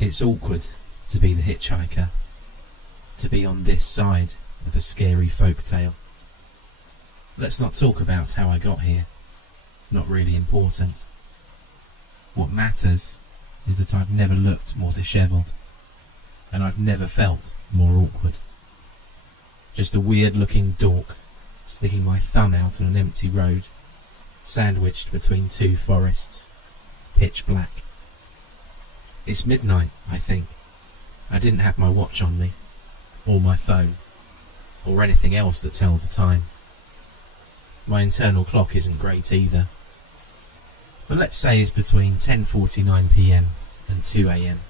It's awkward to be the hitchhiker, to be on this side of a scary folk tale. Let's not talk about how I got here. Not really important. What matters is that I've never looked more dishevelled, and I've never felt more awkward. Just a weird-looking dork sticking my thumb out on an empty road, sandwiched between two forests, pitch black. It's midnight, I think. I didn't have my watch on me, or my phone, or anything else that tells the time. My internal clock isn't great either. But let's say it's between 10:49 PM and 2 AM.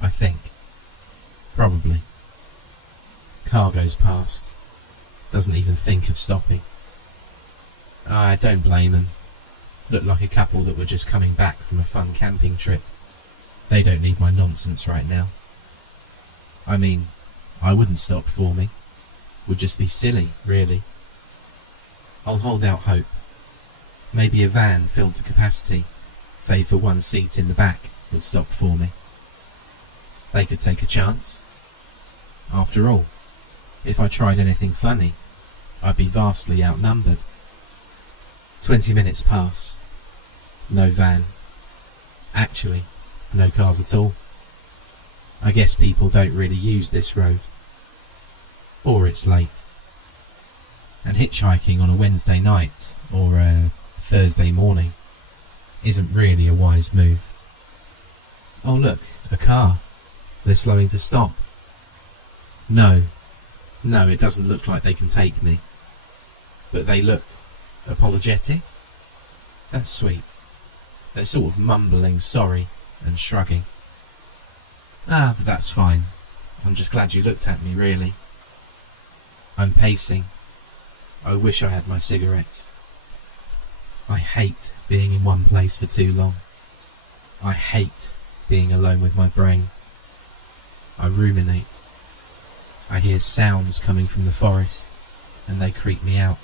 I think. Probably. Car goes past. Doesn't even think of stopping. I don't blame them. Look like a couple that were just coming back from a fun camping trip. They don't need my nonsense right now. I mean, I wouldn't stop for me. Would just be silly, really. I'll hold out hope. Maybe a van filled to capacity, save for one seat in the back, would stop for me. They could take a chance. After all, if I tried anything funny, I'd be vastly outnumbered. 20 minutes pass. No van. Actually, no cars at all. I guess people don't really use this road. Or it's late. And hitchhiking on a Wednesday night, or a Thursday morning, isn't really a wise move. Oh look, a car. They're slowing to stop. No, it doesn't look like they can take me. But they look apologetic. That's sweet. They're sort of mumbling sorry and shrugging. But that's fine. I'm just glad you looked at me, really. I'm pacing. I wish I had my cigarettes. I hate being in one place for too long. I hate being alone with my brain. I ruminate. I hear sounds coming from the forest, and they creep me out.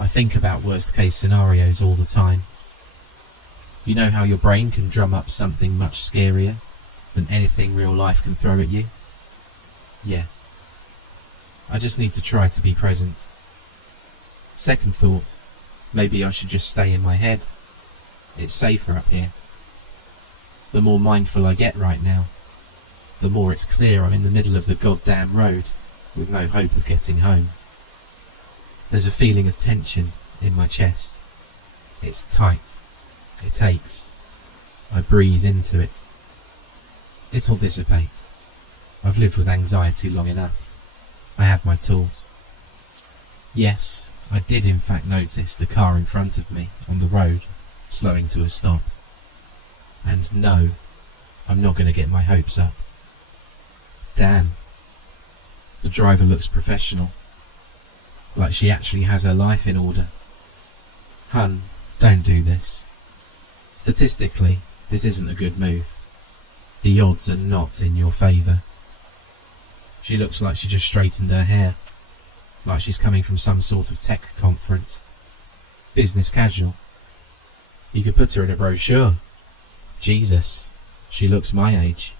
I think about worst-case scenarios all the time. You know how your brain can drum up something much scarier than anything real life can throw at you? Yeah. I just need to try to be present. Second thought, maybe I should just stay in my head. It's safer up here. The more mindful I get right now, the more it's clear I'm in the middle of the goddamn road with no hope of getting home. There's a feeling of tension in my chest. It's tight. It aches. I breathe into it. It'll dissipate. I've lived with anxiety long enough. I have my tools. Yes, I did in fact notice the car in front of me on the road, slowing to a stop. And no, I'm not going to get my hopes up. Damn. The driver looks professional. Like she actually has her life in order. Hun, don't do this. Statistically, this isn't a good move. The odds are not in your favour. She looks like she just straightened her hair. Like she's coming from some sort of tech conference. Business casual. You could put her in a brochure. Jesus, she looks my age.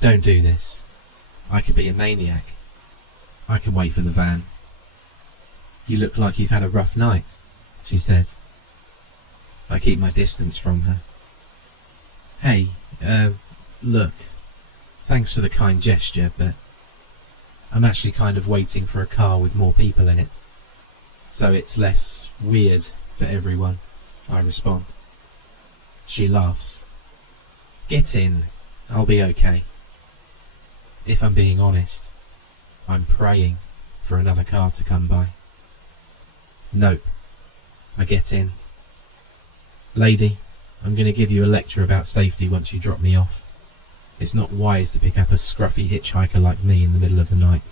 Don't do this. I could be a maniac. I can wait for the van. You look like you've had a rough night, she says. I keep my distance from her. Hey, look. Thanks for the kind gesture, but I'm actually kind of waiting for a car with more people in it. So it's less weird for everyone, I respond. She laughs. Get in. I'll be okay. If I'm being honest, I'm praying for another car to come by. Nope. I get in. Lady, I'm going to give you a lecture about safety once you drop me off. It's not wise to pick up a scruffy hitchhiker like me in the middle of the night.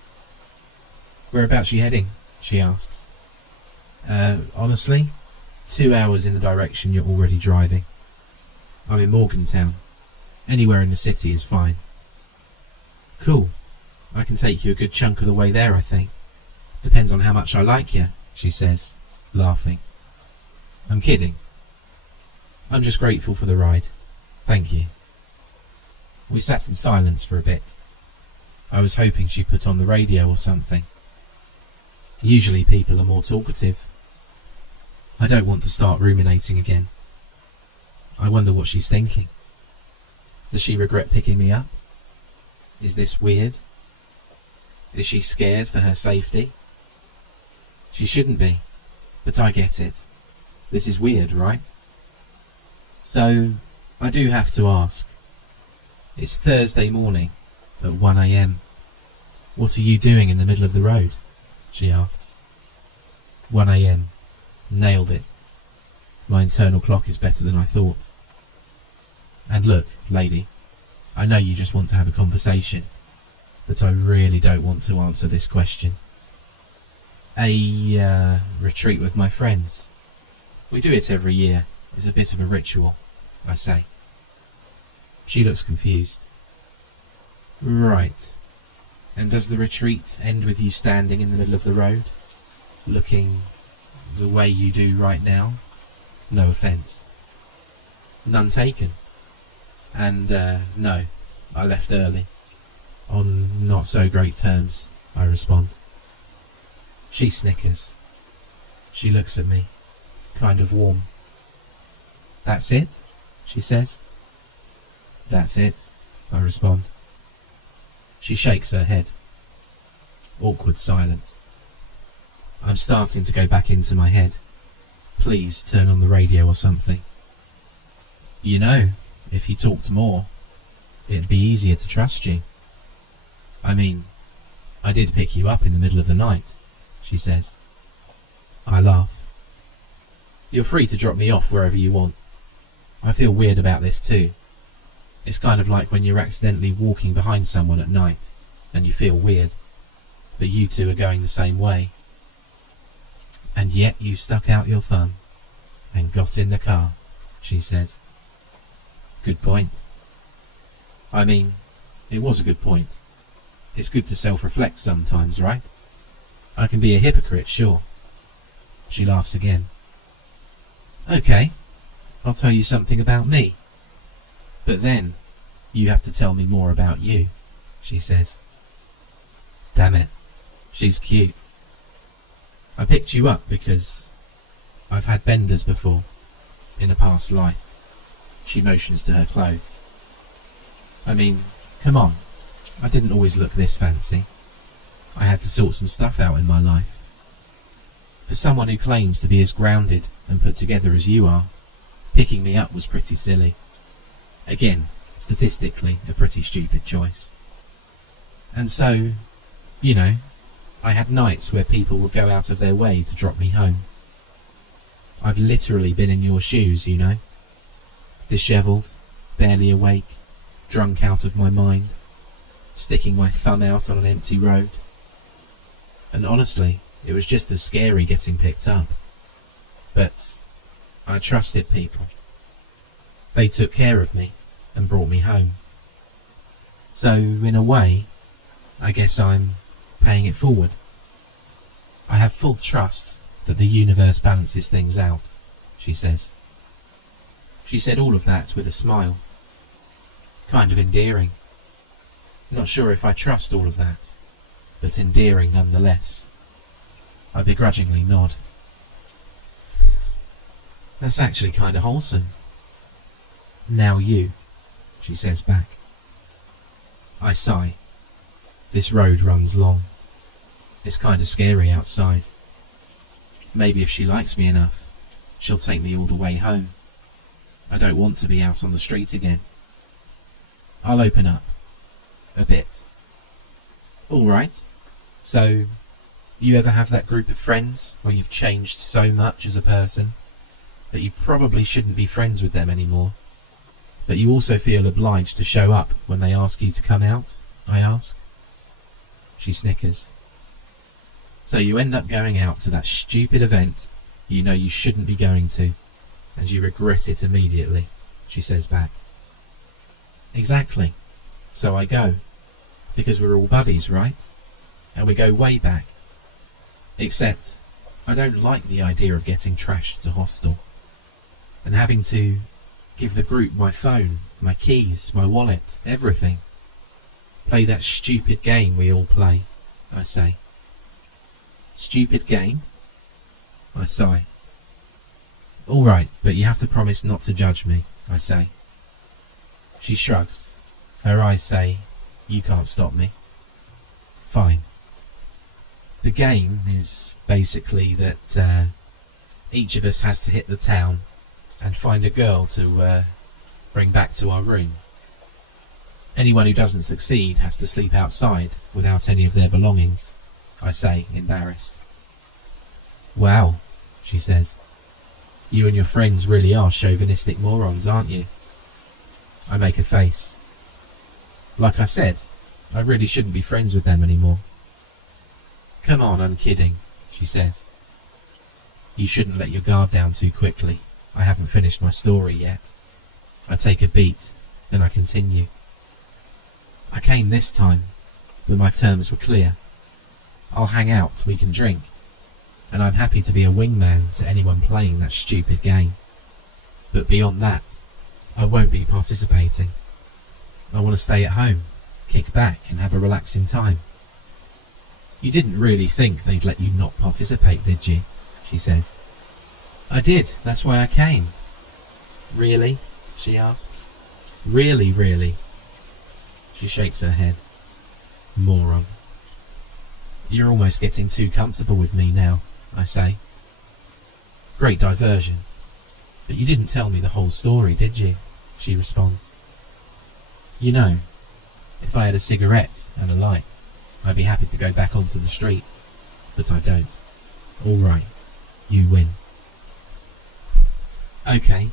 Whereabouts are you heading? She asks. Honestly, 2 hours in the direction you're already driving. I'm in Morgantown. Anywhere in the city is fine. Cool. I can take you a good chunk of the way there, I think. Depends on how much I like you, she says, laughing. I'm kidding. I'm just grateful for the ride. Thank you. We sat in silence for a bit. I was hoping she'd put on the radio or something. Usually people are more talkative. I don't want to start ruminating again. I wonder what she's thinking. Does she regret picking me up? Is this weird? Is she scared for her safety? She shouldn't be, but I get it. This is weird, right? So, I do have to ask. It's Thursday morning at 1 a.m. What are you doing in the middle of the road? She asks. 1 a.m. Nailed it. My internal clock is better than I thought. And look, lady, I know you just want to have a conversation, but I really don't want to answer this question. A retreat with my friends. We do it every year. It's a bit of a ritual, I say. She looks confused. Right. And does the retreat end with you standing in the middle of the road, looking the way you do right now? No offence. None taken. And, no, I left early. On not so great terms, I respond. She snickers. She looks at me, kind of warm. That's it? She says. That's it, I respond. She shakes her head. Awkward silence. I'm starting to go back into my head. Please turn on the radio or something. You know, if you talked more, it'd be easier to trust you. I mean, I did pick you up in the middle of the night, she says. I laugh. You're free to drop me off wherever you want. I feel weird about this too. It's kind of like when you're accidentally walking behind someone at night and you feel weird, but you two are going the same way. And yet you stuck out your thumb and got in the car, she says. Good point. I mean, it was a good point. It's good to self-reflect sometimes, right? I can be a hypocrite, sure. She laughs again. Okay, I'll tell you something about me. But then, you have to tell me more about you, she says. Damn it, she's cute. I picked you up because I've had benders before, in a past life. She motions to her clothes. I mean, come on, I didn't always look this fancy. I had to sort some stuff out in my life. For someone who claims to be as grounded and put together as you are, picking me up was pretty silly. Again, statistically, a pretty stupid choice. And so, you know, I had nights where people would go out of their way to drop me home. I've literally been in your shoes, you know. Dishevelled, barely awake, drunk out of my mind, sticking my thumb out on an empty road. And honestly, it was just as scary getting picked up. But I trusted people. They took care of me and brought me home. So, in a way, I guess I'm paying it forward. I have full trust that the universe balances things out, she says. She said all of that with a smile. Kind of endearing. Not sure if I trust all of that, but endearing nonetheless. I begrudgingly nod. That's actually kind of wholesome. Now you, she says back. I sigh. This road runs long. It's kind of scary outside. Maybe if she likes me enough, she'll take me all the way home. I don't want to be out on the street again. I'll open up. A bit. All right. So, you ever have that group of friends where you've changed so much as a person that you probably shouldn't be friends with them anymore, but you also feel obliged to show up when they ask you to come out? I ask. She snickers. So you end up going out to that stupid event you know you shouldn't be going to, and you regret it immediately, she says back. Exactly. So I go. Because we're all buddies, right? And we go way back. Except, I don't like the idea of getting trashed to hostel, and having to give the group my phone my keys, my wallet, everything. Play that stupid game we all play, I say. Stupid game? I sigh. All right, but you have to promise not to judge me, I say. She shrugs. Her eyes say, you can't stop me. Fine. The game is basically that each of us has to hit the town and find a girl to bring back to our room. Anyone who doesn't succeed has to sleep outside without any of their belongings, I say, embarrassed. Wow, she says. You and your friends really are chauvinistic morons, aren't you? I make a face. Like I said, I really shouldn't be friends with them anymore. Come on, I'm kidding, she says. You shouldn't let your guard down too quickly. I haven't finished my story yet. I take a beat, then I continue. I came this time, but my terms were clear. I'll hang out, we can drink, and I'm happy to be a wingman to anyone playing that stupid game. But beyond that, I won't be participating. I want to stay at home, kick back and have a relaxing time. You didn't really think they'd let you not participate, did you? She says. I did, that's why I came. Really? She asks. Really, really? She shakes her head. Moron. You're almost getting too comfortable with me now, I say. Great diversion. But you didn't tell me the whole story, did you? She responds. You know, if I had a cigarette and a light, I'd be happy to go back onto the street. But I don't. All right, you win. Okay,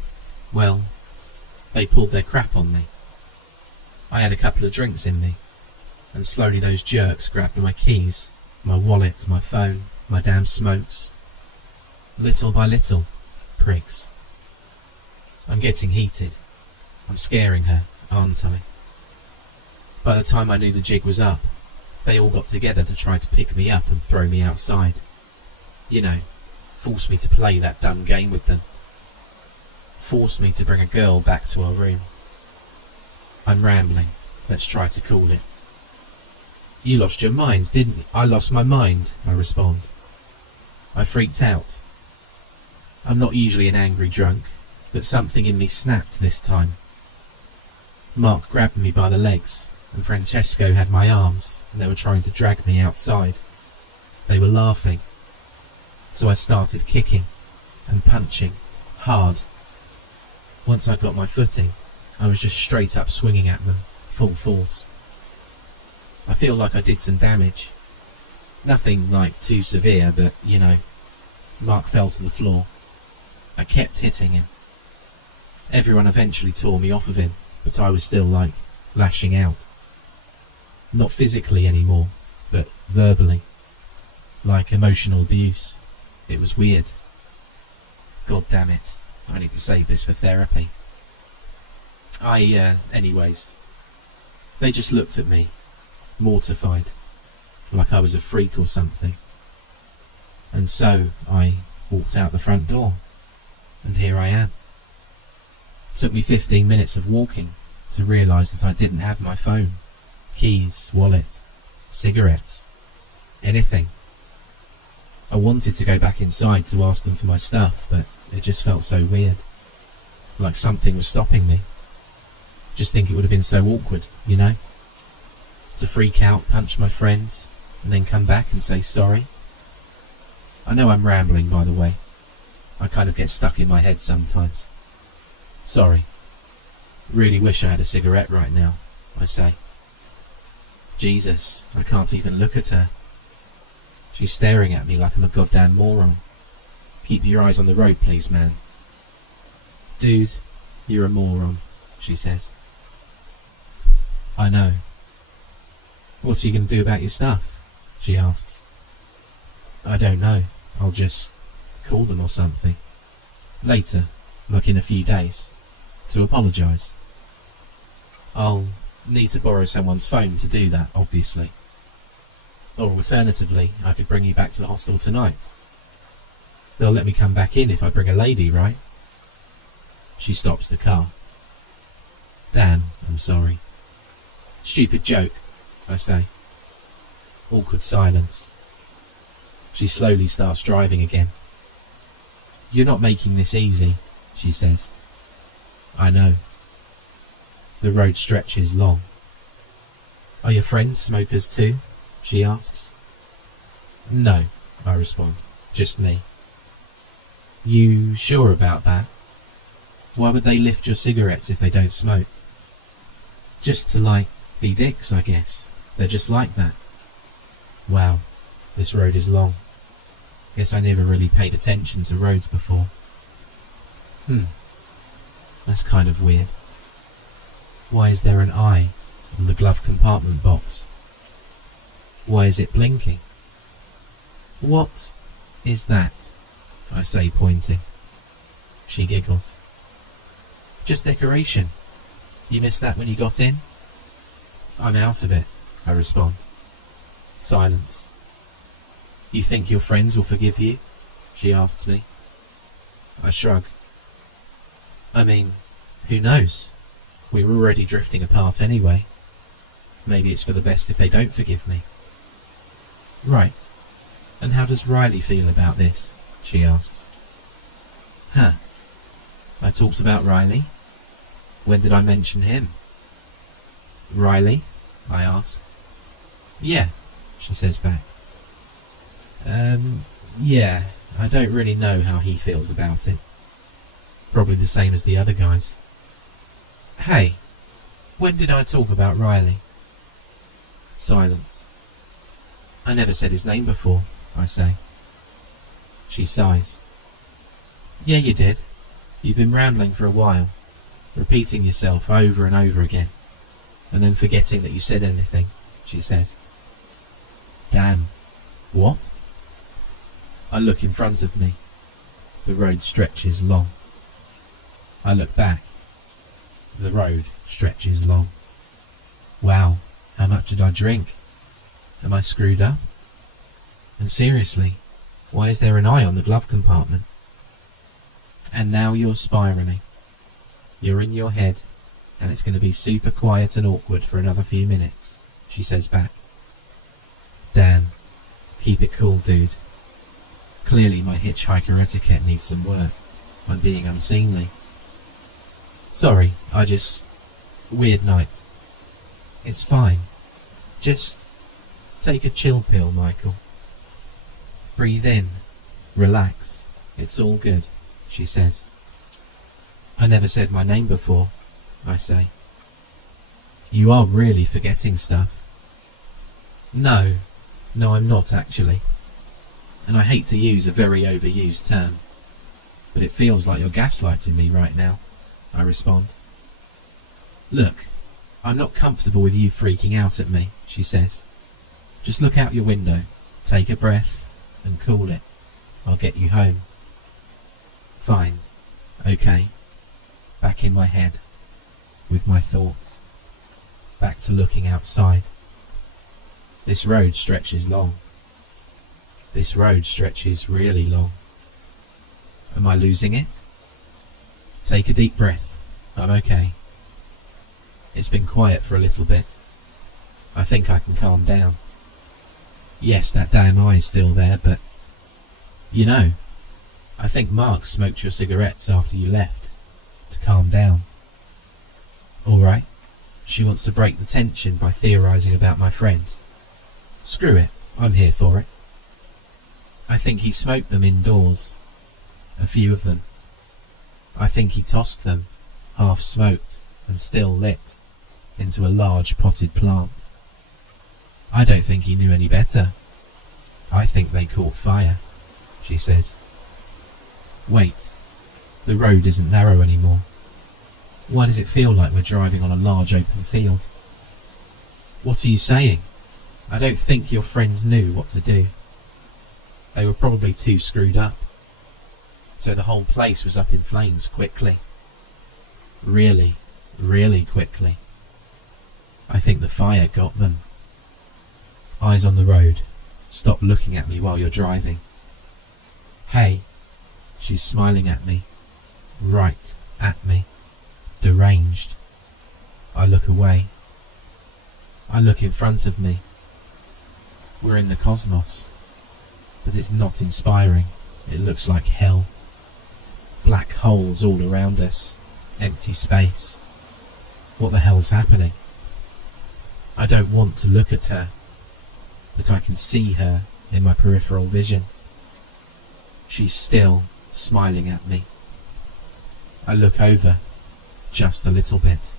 well, they pulled their crap on me. I had a couple of drinks in me, and slowly those jerks grabbed my keys, my wallet, my phone, my damn smokes. Little by little, pricks. I'm getting heated. I'm scaring her, aren't I? By the time I knew the jig was up, they all got together to try to pick me up and throw me outside. You know, force me to play that dumb game with them. Force me to bring a girl back to our room. I'm rambling. Let's try to cool it. You lost your mind, didn't you? I lost my mind, I respond. I freaked out. I'm not usually an angry drunk, but something in me snapped this time. Mark grabbed me by the legs, and Francesco had my arms, and they were trying to drag me outside. They were laughing. So I started kicking and punching, hard. Once I got my footing, I was just straight up swinging at them, full force. I feel like I did some damage. Nothing like too severe, but, you know, Mark fell to the floor. I kept hitting him. Everyone eventually tore me off of him, but I was still, like, lashing out. Not physically anymore, but verbally. Like emotional abuse. It was weird. God damn it. I need to save this for therapy. Anyways. They just looked at me, mortified, like I was a freak or something. And so I walked out the front door, and here I am. It took me 15 minutes of walking to realise that I didn't have my phone, keys, wallet, cigarettes, anything. I wanted to go back inside to ask them for my stuff, but it just felt so weird, like something was stopping me. Just think it would have been so awkward, you know? To freak out, punch my friends, and then come back and say sorry. I know I'm rambling, by the way. I kind of get stuck in my head sometimes. Sorry. Really wish I had a cigarette right now, I say. Jesus, I can't even look at her. She's staring at me like I'm a goddamn moron. Keep your eyes on the road, please, man. Dude, you're a moron, she says. I know. What are you going to do about your stuff? She asks. I don't know. I'll just call them or something. Later, like in a few days, to apologise. I'll need to borrow someone's phone to do that, obviously. Or alternatively, I could bring you back to the hostel tonight. They'll let me come back in if I bring a lady, right? She stops the car. Damn. sorry. Stupid joke, I say. Awkward silence. She slowly starts driving again. You're not making this easy, she says. I know. The road stretches long. Are your friends smokers too? She asks. No, I respond. Just me. You sure about that? Why would they lift your cigarettes if they don't smoke? Just to, be dicks, I guess. They're just like that. Wow, this road is long. Guess I never really paid attention to roads before. That's kind of weird. Why is there an eye on the glove compartment box? Why is it blinking? What is that? I say, pointing. She giggles. Just decoration. You missed that when you got in? I'm out of it, I respond. Silence. You think your friends will forgive you? She asks me. I shrug. I mean, who knows? We were already drifting apart anyway. Maybe it's for the best if they don't forgive me. Right. And how does Riley feel about this? She asks. Huh. I talked about Riley? When did I mention him? Riley? I ask. Yeah, she says back. Yeah, I don't really know how he feels about it. Probably the same as the other guys. Hey, when did I talk about Riley? Silence. I never said his name before, I say. She sighs. Yeah, you did. You've been rambling for a while, repeating yourself over and over again, and then forgetting that you said anything, she says. Damn. What? I look in front of me. The road stretches long. I look back. The road stretches long. Wow, how much did I drink? Am I screwed up? And seriously, why is there an eye on the glove compartment? And now you're spiraling. You're in your head, and it's going to be super quiet and awkward for another few minutes, she says back. Damn, keep it cool, dude. Clearly my hitchhiker etiquette needs some work. I'm being unseemly. Sorry, weird night. It's fine. Just take a chill pill, Michael. Breathe in. Relax. It's all good, she says. I never said my name before, I say. You are really forgetting stuff. No, I'm not actually. And I hate to use a very overused term, but it feels like you're gaslighting me right now, I respond. Look, I'm not comfortable with you freaking out at me, she says. Just look out your window, take a breath, and cool it. I'll get you home. Fine. Okay. Back in my head, with my thoughts. Back to looking outside. This road stretches long. This road stretches really long. Am I losing it? Take a deep breath. I'm okay. It's been quiet for a little bit. I think I can calm down. Yes, that damn eye's still there, but... You know, I think Mark smoked your cigarettes after you left, to calm down. Alright, she wants to break the tension by theorising about my friends. Screw it, I'm here for it. I think he smoked them indoors. A few of them. I think he tossed them, half smoked and still lit, into a large potted plant. I don't think he knew any better. I think they caught fire, she says. Wait, the road isn't narrow anymore. Why does it feel like we're driving on a large open field? What are you saying? I don't think your friends knew what to do. They were probably too screwed up. So the whole place was up in flames quickly. Really, really quickly. I think the fire got them. Eyes on the road. Stop looking at me while you're driving. Hey. She's smiling at me. Right at me. Deranged. I look away. I look in front of me. We're in the cosmos, but it's not inspiring. It looks like hell. Black holes all around us. Empty space. What the hell's happening? I don't want to look at her, but I can see her in my peripheral vision. She's still smiling at me. I look over just a little bit.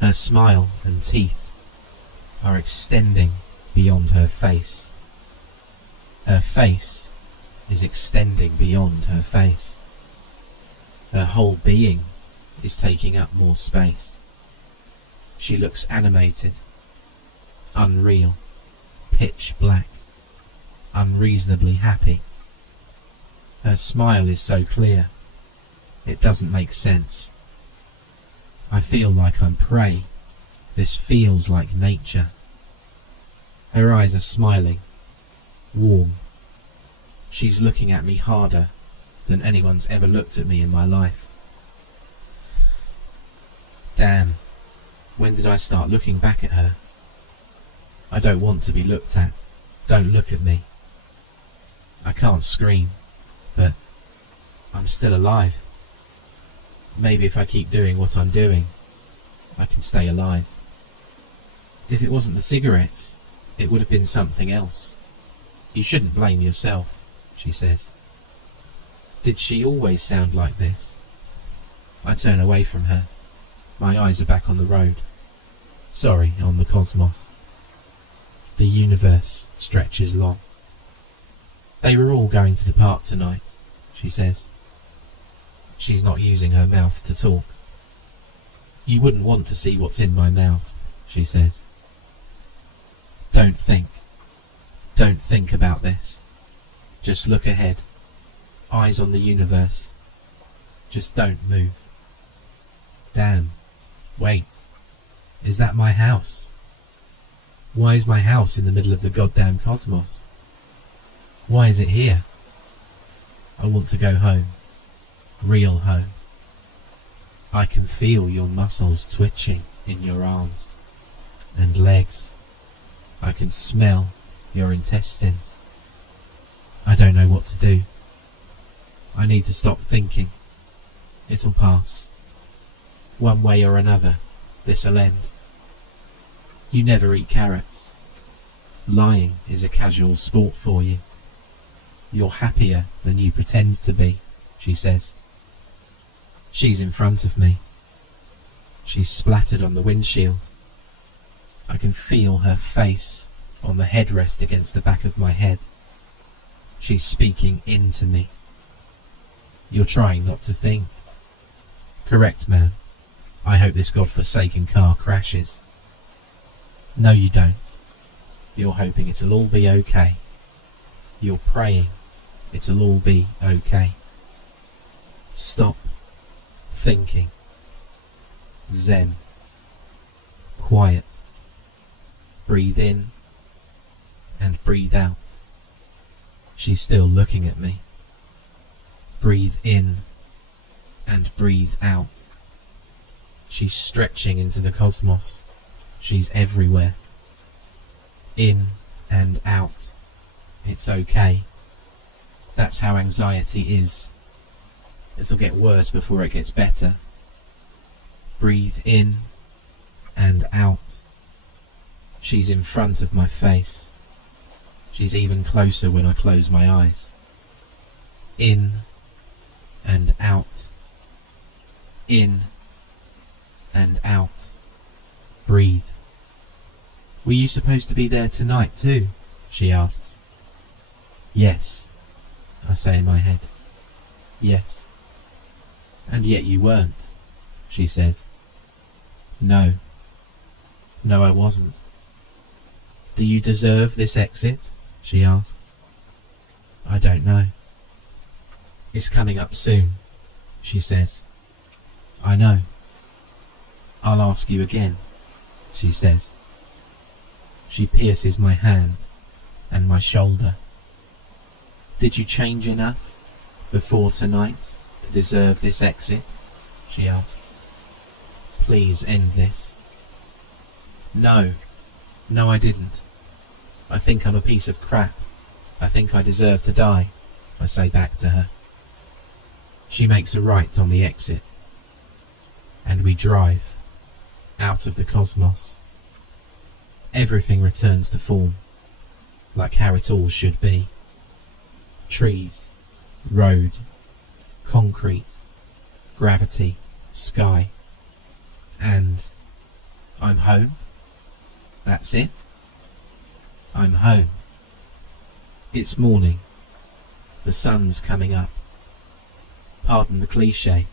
Her smile and teeth are extending beyond her face. Her face is extending beyond her face. Her whole being is taking up more space. She looks animated, unreal, pitch black, unreasonably happy. Her smile is so clear, it doesn't make sense. I feel like I'm prey. This feels like nature. Her eyes are smiling, warm. She's looking at me harder than anyone's ever looked at me in my life. Damn, when did I start looking back at her? I don't want to be looked at. Don't look at me. I can't scream, but I'm still alive. Maybe if I keep doing what I'm doing, I can stay alive. If it wasn't the cigarettes, it would have been something else. You shouldn't blame yourself, she says. Did she always sound like this? I turn away from her. My eyes are back on the road. Sorry, on the cosmos. The universe stretches long. They were all going to depart tonight, she says. She's not using her mouth to talk. You wouldn't want to see what's in my mouth, she says. Don't think about this. Just look ahead. Eyes on the universe. Just don't move. Damn. Wait. Is that my house? Why is my house in the middle of the goddamn cosmos? Why is it here? I want to go home. Real home. I can feel your muscles twitching in your arms and legs. I can smell your intestines. I don't know what to do. I need to stop thinking. It'll pass. One way or another, this'll end. You never eat carrots. Lying is a casual sport for you. You're happier than you pretend to be, she says. She's in front of me. She's splattered on the windshield. I can feel her face on the headrest against the back of my head. She's speaking into me. You're trying not to think. Correct, man. I hope this godforsaken car crashes. No, you don't. You're hoping it'll all be okay. You're praying it'll all be okay. Stop thinking. Zen. Quiet. Breathe in and breathe out. She's still looking at me. Breathe in and breathe out. She's stretching into the cosmos. She's everywhere. In and out. It's okay. That's how anxiety is. It'll get worse before it gets better. Breathe in and out. She's in front of my face. She's even closer when I close my eyes. In and out. In and out. Breathe. Were you supposed to be there tonight too? She asks. Yes, I say in my head. Yes. And yet you weren't, she says. No. No, I wasn't. Do you deserve this exit? She asks. I don't know. It's coming up soon, she says. I know. I'll ask you again, she says. She pierces my hand and my shoulder. Did you change enough before tonight to deserve this exit? She asks. please end this. No, no I didn't. I think I'm a piece of crap. I think I deserve to die, I say back to her. She makes a right on the exit, and we drive out of the cosmos. Everything returns to form, like how it all should be. Trees, road, concrete, gravity, sky, and I'm home. That's it. I'm home. It's morning. The sun's coming up. Pardon the cliche,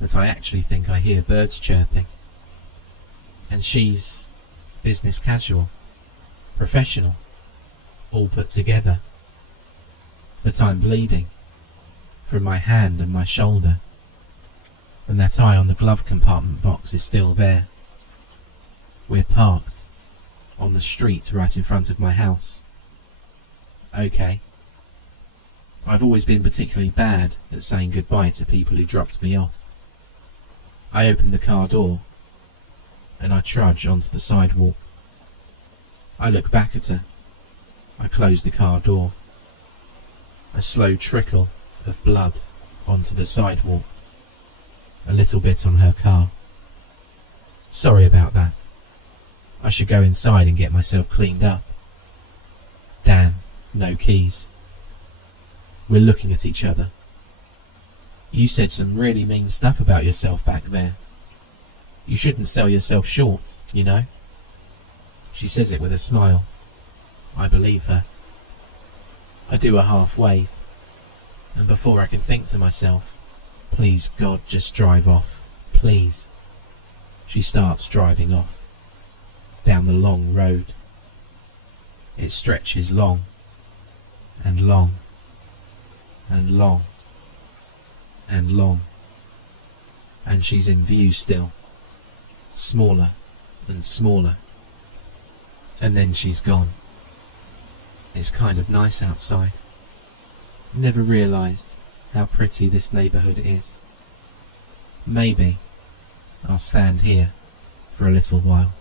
but I actually think I hear birds chirping. And she's business casual, professional, all put together. But I'm bleeding from my hand and my shoulder, and that eye on the glove compartment box is still there. We're parked on the street right in front of my house. Okay. I've always been particularly bad at saying goodbye to people who dropped me off. I open the car door and I trudge onto the sidewalk. I look back at her. I close the car door. A slow trickle of blood onto the sidewalk. A little bit on her car. Sorry about that. I should go inside and get myself cleaned up. Damn, no keys. We're looking at each other. You said some really mean stuff about yourself back there. You shouldn't sell yourself short, you know. She says it with a smile. I believe her. I do a half wave, and before I can think to myself, please God, just drive off, please, she starts driving off, down the long road. It stretches long, and long, and long, and long, and she's in view still, smaller and smaller, and then she's gone. It's kind of nice outside. Never realised how pretty this neighbourhood is. Maybe I'll stand here for a little while.